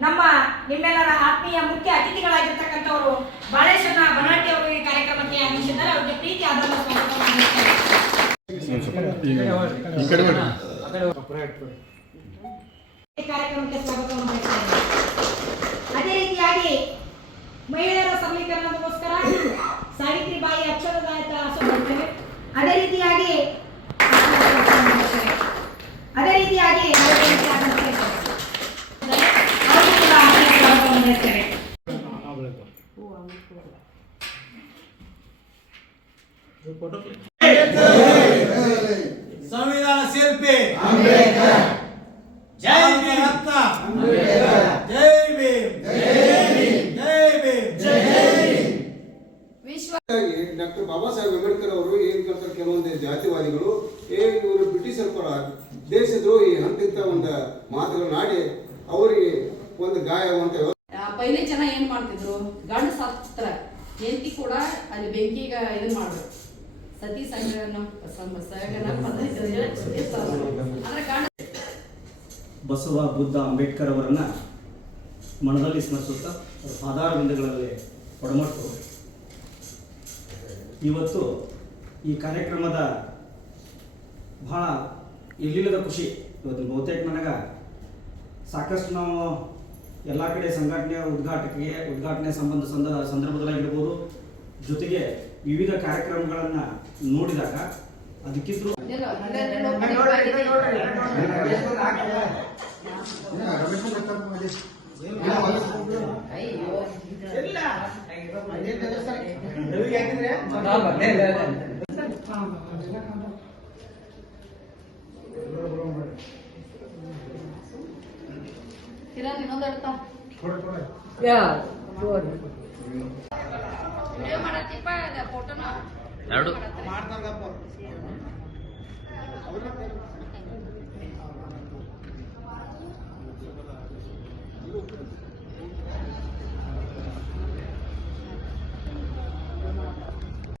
ನಮ್ಮ ನಿಮ್ಮೆಲ್ಲರ ಆತ್ಮೀಯ ಮುಖ್ಯ ಅತಿಥಿಗಳಾಗಿರ್ತಕ್ಕಂಥವರು ಬಾಳೇಶ್ವರ ಬನಾಟಿ ಅವರು ಈ ಕಾರ್ಯಕ್ರಮಕ್ಕೆ ಆಗಮಿಸಿದ್ದಾರೆ. ಅವರಿಗೆ ಪ್ರೀತಿ ಕಾರ್ಯಕ್ರಮಕ್ಕೆ ಸ್ವಾಗತವನ್ನು ಬಯಸ್ತೇನೆ ಅದೇ ರೀತಿಯಾಗಿ ಮಹಿಳೆಯರ ಸಬಲೀಕರಣಕ್ಕೋಸ್ಕರ ಸಾವಿತ್ರಿಬಾಯಿ ಅಕ್ಷರದಾಯಕ ಬರ್ತೇವೆ ಅದೇ ರೀತಿಯಾಗಿ ಅದೇ ರೀತಿಯಾಗಿ ಅವರಿಗೆ ರೀತಿಯಾದಂತೆ ಅವರಿಗೂ ಕೂಡ ಆತ್ಮೀಯ ಸ್ವಾಗತವನ್ನು ಬಯಸ್ತೇವೆ ಸಂವಿಧಾನ ಶಿಲ್ಪಿ. ಜೈ ಭೀಮ್ ರತ್ನ ಜೈ ಭೀಮ್. ಜೈ ಭೀಮ್ ಡಾಕ್ಟರ್ ಬಾಬಾ ಸಾಹೇಬ್ ಅಂಬೇಡ್ಕರ್ ಅವರು ಏನ್ ಕೇಳ್ತಾರೆ ಕೆಲವೊಂದು ಜಾತಿವಾದಿಗಳು ಏ ಇವರು ಬ್ರಿಟಿಷರ ಪರ ದೇಶದ್ರೋಹಿ ಅಂತಿಂತ ಒಂದು ಮಾತುಗಳನ್ನಾಡಿ ಅವರಿಗೆ ಒಂದು ಗಾಯವಂತ ಆ, ಪೈಲೆ ಜನ ಏನ್ ಮಾಡ್ತಿದ್ರು? ಗಂಡ ಸತ್ರ ಹೆಂಡತಿ ಕೂಡ ಅಲ್ಲಿ ಬೆಂಕಿಗ ಇದನ್ ಮಾಡ್ರು ಸತಿ ಇರ್ತಾವ. ಬಸವ, ಬುದ್ಧ, ಅಂಬೇಡ್ಕರ್ ಅವರನ್ನ ಮನದಲ್ಲಿ ಸ್ಮರಿಸುತ್ತಾ ಆಧಾರ ಬಿಂದುಗಳಲ್ಲಿ ಒಡಮಟ್ಟು. ಇವತ್ತು ಈ ಕಾರ್ಯಕ್ರಮದ ಬಹಳ ಎಲ್ಲಿಲ್ಲದ ಖುಷಿ. ಇವತ್ತು ಬಹುತೇಕ ನನಗ ಸಾಕಷ್ಟು ನಾವು ಎಲ್ಲ ಕಡೆ ಸಂಘಟನೆ ಉದ್ಘಾಟನೆಗೆ ಉದ್ಘಾಟನೆ ಸಂಬಂಧ ಸಂದ ಸಂದರ್ಭದಲ್ಲಾಗಿರ್ಬೋದು ಜೊತೆಗೆ ವಿವಿಧ ಕಾರ್ಯಕ್ರಮಗಳನ್ನು ನೋಡಿದಾಗ ಅದಕ್ಕಿದ್ರು ಕಿರಣ್ ಇನ್ನೊಂದು ಎರಡು.